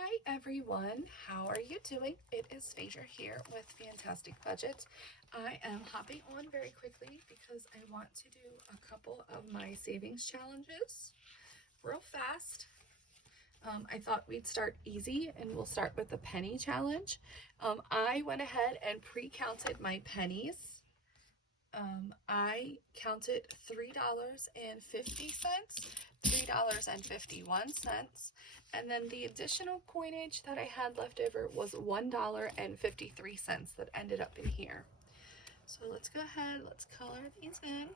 Hi everyone, how are you doing? It is Phaedra here with Fantastic Budgets. I am hopping on very quickly because I want to do a couple of my savings challenges real fast. I thought we'd start easy and we'll start with the penny challenge. I went ahead and pre-counted my pennies. I counted $3.50, $3.51, and then the additional coinage that I had left over was $1.53 that ended up in here. So let's go ahead, let's color these in.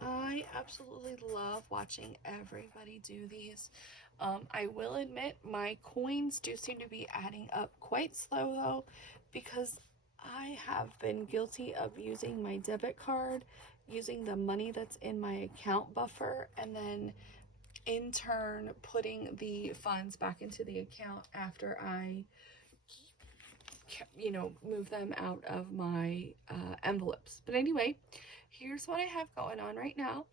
I absolutely love watching everybody do these. I will admit my coins do seem to be adding up quite slow though, because I have been guilty of using my debit card, using the money that's in my account buffer, and then in turn putting the funds back into the account after I move them out of my envelopes. But anyway, here's what I have going on right now.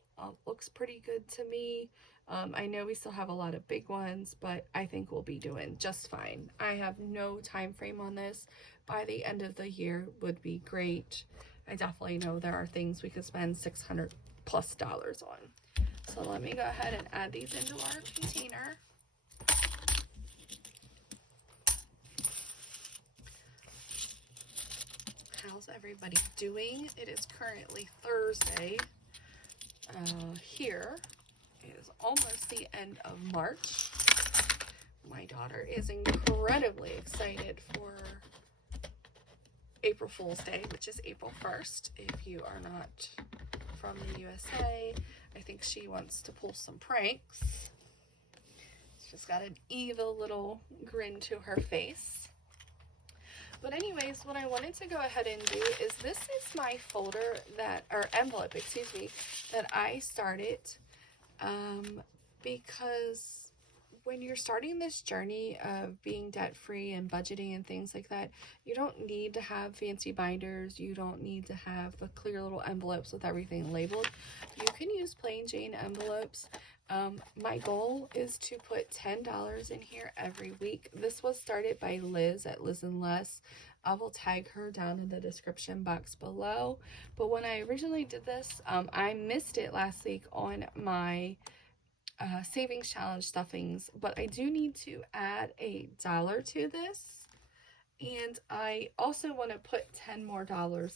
Looks pretty good to me. I know we still have a lot of big ones, but I think we'll be doing just fine. I have no time frame on this. By the end of the year would be great. I definitely know there are things we could spend $600+ on. So let me go ahead and add these into our container. How's everybody doing? It is currently Thursday. Here is almost the end of March. My daughter is incredibly excited for April Fool's Day, which is April 1st. If you are not from the USA, I think she wants to pull some pranks. She's got an evil little grin to her face. But anyways, what I wanted to go ahead and do is this is my folder or envelope, excuse me, that I started because when you're starting this journey of being debt-free and budgeting and things like that, you don't need to have fancy binders. You don't need to have the clear little envelopes with everything labeled. You can use plain Jane envelopes. My goal is to put $10 in here every week. This was started by Liz at Liz and Less. I will tag her down in the description box below. But when I originally did this, I missed it last week on my savings challenge stuffings, but I do need to add $1 to this, and I also want to put $10 more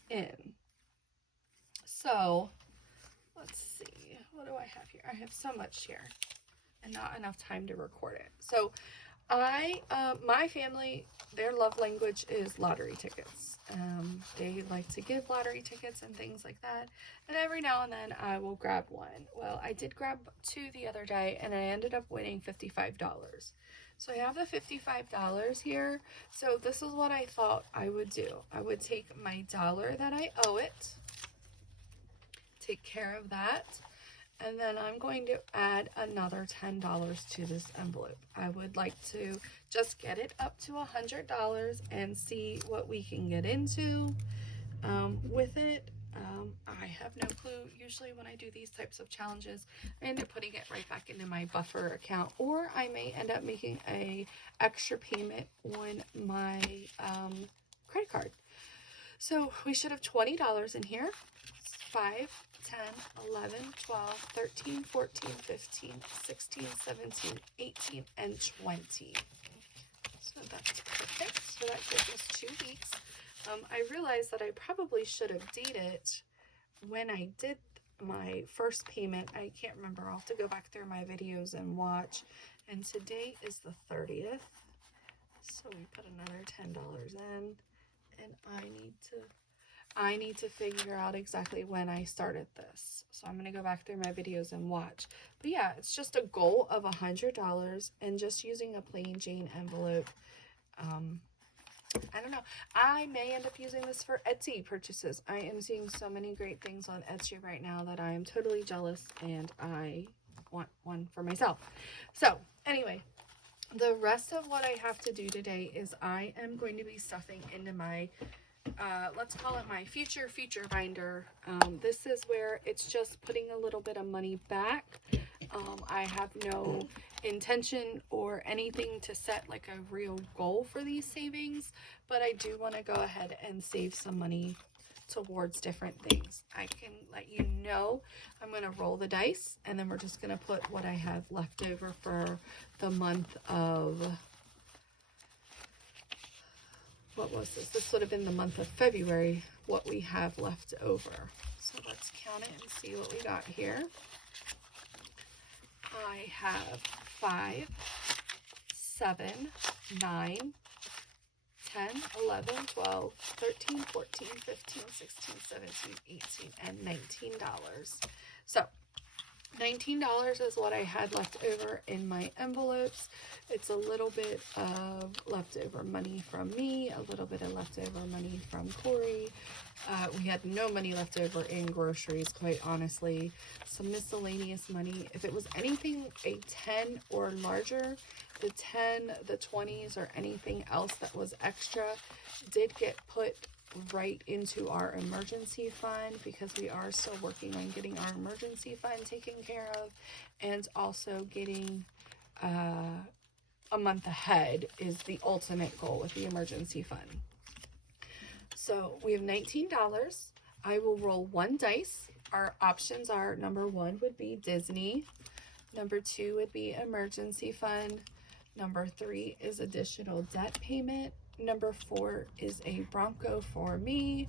in. So let's see, what do I have here? I have so much here and not enough time to record it. So my family, their love language is lottery tickets. They like to give lottery tickets and things like that. And every now and then I will grab one. Well, I did grab 2 the other day and I ended up winning $55. So I have the $55 here. So this is what I thought I would do. I would take my $1 that I owe it, take care of that, and then I'm going to add another $10 to this envelope. I would like to just get it up to $100 and see what we can get into with it. I have no clue. Usually when I do these types of challenges, I end up putting it right back into my buffer account, or I may end up making a extra payment on my credit card. So we should have $20 in here. 5, 10, 11, 12, 13, 14, 15, 16, 17, 18, and 20. So that's perfect. So that gives us 2 weeks. I realized that I probably should have dated when I did my first payment. I can't remember. I'll have to go back through my videos and watch. And today is the 30th. So we put another $10 in, and I need to figure out exactly when I started this. So I'm going to go back through my videos and watch. But yeah, it's just a goal of $100 and just using a plain Jane envelope. I don't know. I may end up using this for Etsy purchases. I am seeing so many great things on Etsy right now that I am totally jealous and I want one for myself. So anyway, the rest of what I have to do today is I am going to be stuffing into my let's call it my future binder. This is where it's just putting a little bit of money back. I have no intention or anything to set like a real goal for these savings, but I do want to go ahead and save some money towards different things. I can let you know I'm going to roll the dice, and then we're just going to put what I have left over for the month of, what was this? This would have been the month of February, what we have left over. So let's count it and see what we got here. I have 5, 7, 9, 10, 11, 12, 13, 14, 15, 16, 17, 18, and $19. So $19 is what I had left over in my envelopes. It's a little bit of leftover money from me, a little bit of leftover money from Corey. We had no money left over in groceries, quite honestly. Some miscellaneous money. If it was anything a 10 or larger, the 10, the 20s, or anything else that was extra did get put right into our emergency fund, because we are still working on getting our emergency fund taken care of, and also getting a month ahead is the ultimate goal with the emergency fund. So we have $19. I will roll 1 dice. Our options are, number 1 would be Disney, number 2 would be emergency fund, number 3 is additional debt payment, number 4 is a Bronco for me,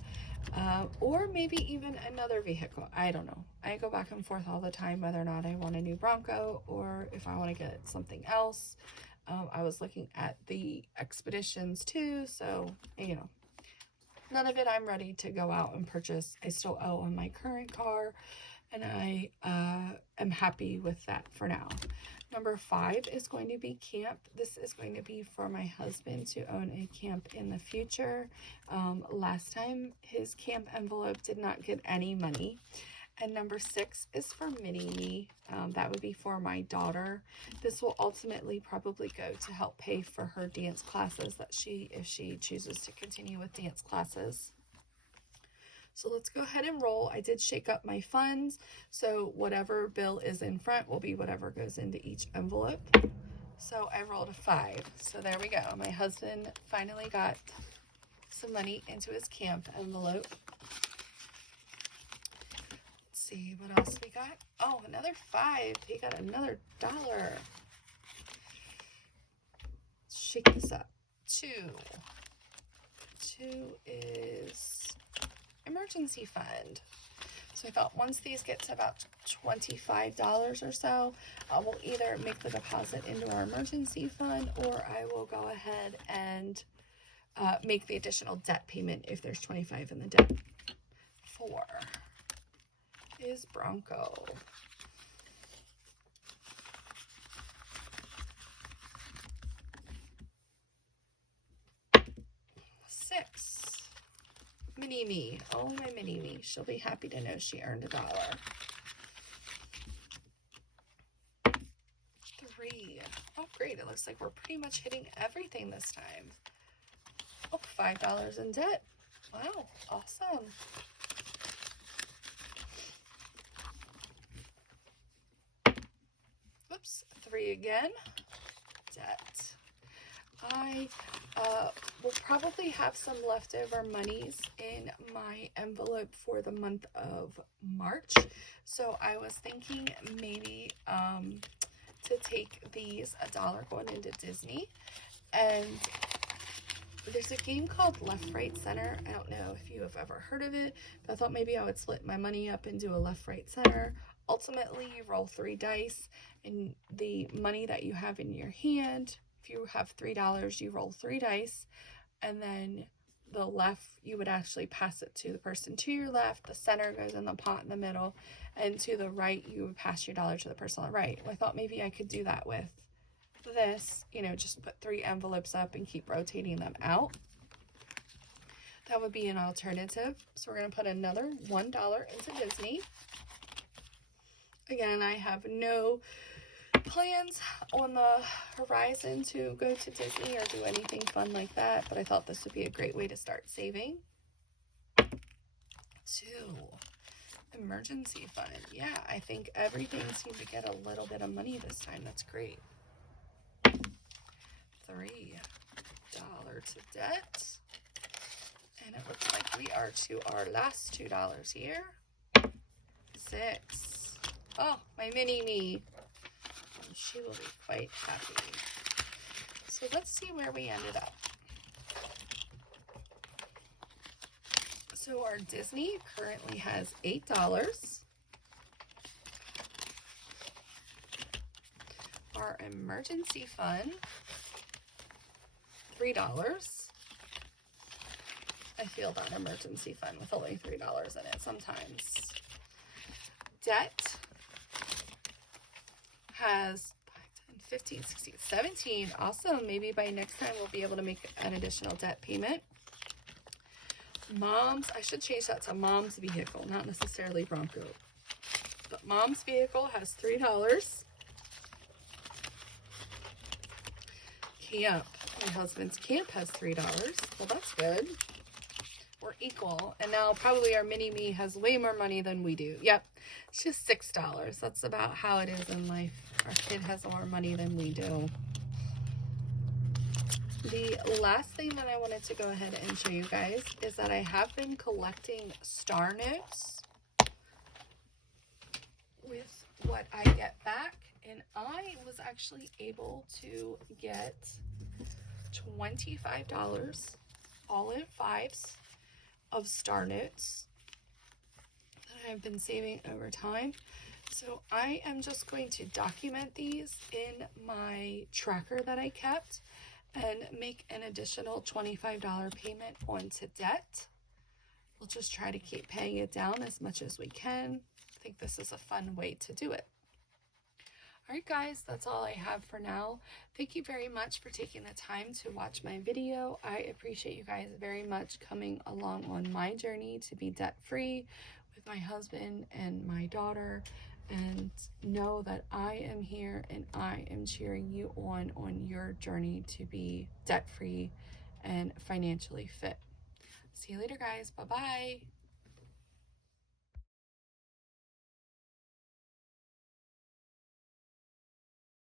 or maybe even another vehicle. I don't know. I go back and forth all the time whether or not I want a new Bronco or if I want to get something else. I was looking at the Expeditions too, so, you know, none of it I'm ready to go out and purchase. I still owe on my current car, and I am happy with that for now. Number 5 is going to be camp. This is going to be for my husband to own a camp in the future. Last time his camp envelope did not get any money. And number 6 is for mini-me. That would be for my daughter. This will ultimately probably go to help pay for her dance classes that if she chooses to continue with dance classes. So let's go ahead and roll. I did shake up my funds, so whatever bill is in front will be whatever goes into each envelope. So I rolled a 5. So there we go. My husband finally got some money into his camp envelope. See what else we got. Oh, another 5. He got another $1. Let's shake this up. 2 is emergency fund. So I thought once these get to about $25 or so, I will either make the deposit into our emergency fund, or I will go ahead and make the additional debt payment if there's 25 in the debt. 4 is Bronco. 6, mini-me. Oh, my mini-me. She'll be happy to know she earned $1. 3. Oh, great. It looks like we're pretty much hitting everything this time. Oh, $5 in debt. Wow, awesome. Whoops, 3 again. Debt. I will probably have some leftover monies in my envelope for the month of March. So I was thinking maybe to take these $1 going into Disney. And there's a game called Left, Right, Center. I don't know if you have ever heard of it, but I thought maybe I would split my money up and do a left, right, center. Ultimately, you roll 3 dice, and the money that you have in your hand, if you have $3, you roll 3 dice, and then the left, you would actually pass it to the person to your left. The center goes in the pot in the middle, and to the right, you would pass your dollar to the person on the right. Well, I thought maybe I could do that with this, you know, just put 3 envelopes up and keep rotating them out. That would be an alternative. So we're going to put another $1 into Disney. Again, I have no plans on the horizon to go to Disney or do anything fun like that, but I thought this would be a great way to start saving. 2 Emergency fund. Yeah, I think everything seemed to get a little bit of money this time. That's great. $3 to debt. And it looks like we are to our last $2 here. 6. Oh, my mini me. She will be quite happy. So let's see where we ended up. So our Disney currently has $8. Our emergency fund, $3. I feel that emergency fund with only $3 in it sometimes. Debt has 5, 10, 15, 16, 17. Awesome. Maybe by next time we'll be able to make an additional debt payment. Mom's, I should change that to Mom's vehicle, not necessarily Bronco. But Mom's vehicle has $3. Camp. My husband's camp has $3. Well, that's good. We're equal. And now probably our mini me has way more money than we do. Yep. It's just $6. That's about how it is in life. Our kid has more money than we do. The last thing that I wanted to go ahead and show you guys is that I have been collecting star notes with what I get back. And I was actually able to get $25, all in 5s, of star notes that I've been saving over time. So I am just going to document these in my tracker that I kept and make an additional $25 payment onto debt. We'll just try to keep paying it down as much as we can. I think this is a fun way to do it. All right, guys, that's all I have for now. Thank you very much for taking the time to watch my video. I appreciate you guys very much coming along on my journey to be debt-free with my husband and my daughter. And know that I am here and I am cheering you on your journey to be debt-free and financially fit. See you later, guys. Bye-bye.